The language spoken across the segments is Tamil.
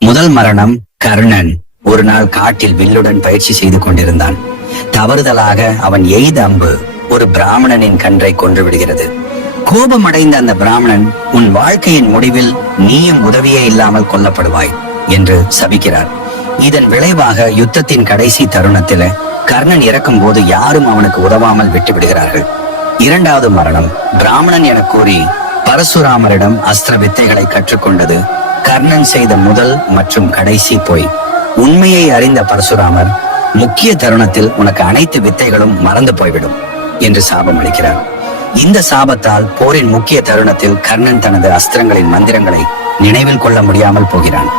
முதல் மரணம். கர்ணன் ஒரு நாள் காட்டில் வில்லுடன் பயிற்சி செய்து கொண்டிருந்தான். தவறுதலாக அவன் எய்த அம்பு ஒரு பிராமணனின் கன்றை கொன்று விடுகிறது. கோபமடைந்த அந்த பிராமணன், உன் வாழ்க்கையின் முடிவில் நீயும் உதவியே இல்லாமல் கொல்லப்படுவாய் என்று சபிக்கிறார். இதன் விளைவாக யுத்தத்தின் கடைசி தருணத்தில கர்ணன் இறக்கும் போது யாரும் அவனுக்கு உதவாமல் விட்டு விடுகிறார்கள். இரண்டாவது மரணம். பிராமணன் என கூறி பரசுராமரிடம் அஸ்திர வித்தைகளை கற்றுக்கொண்டது கர்ணன் செய்த முதல் மற்றும் கடைசி பொய். உண்மையை அறிந்த பரசுராமர், முக்கிய தருணத்தில் உனக்கு அனைத்து வித்தைகளும் மறந்து போய்விடும் என்று சாபம் அளிக்கிறார். இந்த சாபத்தால் போரின் முக்கிய தருணத்தில் கர்ணன் தனது அஸ்திரங்களின் மந்திரங்களை நினைவில் கொள்ள முடியாமல் போகிறான்.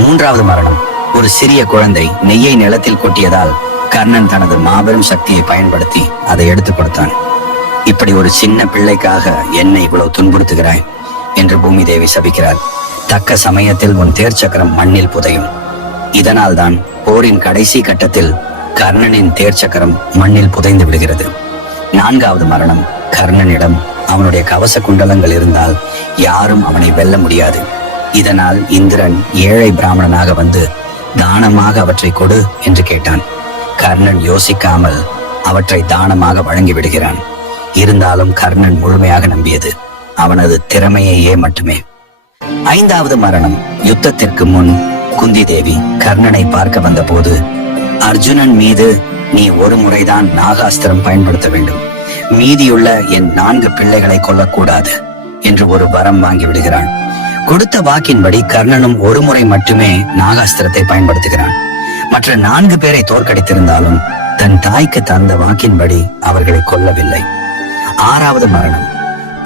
மூன்றாவது மரணம். ஒரு சிறிய குழந்தை நெய்யை நிலத்தில் கொட்டியதால் கர்ணன் தனது மாபெரும் சக்தியை பயன்படுத்தி அதை எடுத்துக் கொடுத்தான். இப்படி ஒரு சின்ன பிள்ளைக்காக என்னை இவ்வளவு துன்புறுத்துகிறாய் என்று பூமி தேவி சபிக்கிறார். தக்க சமயத்தில் உன் தேர் சக்கரம் மண்ணில் புதையும். இதனால் தான் போரின் கடைசி கட்டத்தில் கர்ணனின் தேர் சக்கரம் மண்ணில் புதைந்து விடுகிறது. நான்காவது மரணம். கர்ணனிடம் அவனுடைய கவச குண்டலங்கள் இருந்தால் யாரும் அவனை வெல்ல முடியாது. இதனால் இந்திரன் ஏழை பிராமணனாக வந்து தானமாக அவற்றை கொடு என்று கேட்டான். கர்ணன் யோசிக்காமல் அவற்றை தானமாக வழங்கி விடுகிறான். இருந்தாலும் கர்ணன் முழுமையாக நம்பியது அவனது திறமையையே மட்டுமே. ஐந்தாவது மரணம். யுத்தத்திற்கு முன் குந்தி தேவி கர்ணனை பார்க்க வந்த போது, அர்ஜுனன் மீது நீ ஒரு முறைதான் நாகாஸ்திரம் பயன்படுத்த வேண்டும், மீதியுள்ள என் 4 பிள்ளைகளை கொல்லக்கூடாது என்று ஒரு வரம் வாங்கி விடுகிறான். கொடுத்த வாக்கின்படி கர்ணனும் ஒரு முறை மட்டுமே நாகாஸ்திரத்தை பயன்படுத்துகிறான். மற்ற 4 பேரை தோற்கடித்திருந்தாலும் தன் தாய்க்கு தந்த வாக்கின்படி அவர்களை கொல்லவில்லை. ஆறாவது மரணம்.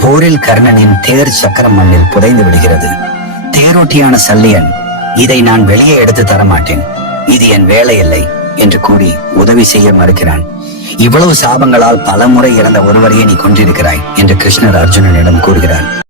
போரில் கர்ணனின் தேர் சக்கரம் மண்ணில் புதைந்து விடுகிறது. தேரோட்டியான சல்லியன், இதை நான் வெளியே எடுத்து தரமாட்டேன், இது என் வேலை இல்லை என்று கூறி உதவி செய்ய மறுக்கிறான். இவ்வளவு சாபங்களால் பல முறை இறந்த ஒருவரையே நீ கொன்றிருக்கிறாய் என்று கிருஷ்ணர் அர்ஜுனனிடம் கூறுகிறார்.